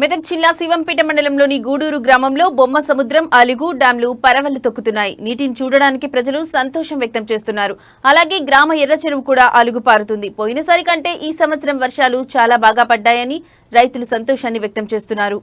మెదక్ జిల్లా శివంపేట మండలంలోని గూడూరు గ్రామంలో బొమ్మ సముద్రం, అలుగు డ్యాంలు పరవళ్లు తొక్కుతున్నాయి. నీటిని చూడడానికి ప్రజలు సంతోషం వ్యక్తం చేస్తున్నారు. అలాగే గ్రామ ఎర్ర చెరువు కూడా అలుగు పారుతుంది. పోయినసారి కంటే ఈ సంవత్సరం వర్షాలు చాలా బాగా పడ్డాయని రైతులు సంతోషాన్ని వ్యక్తం చేస్తున్నారు.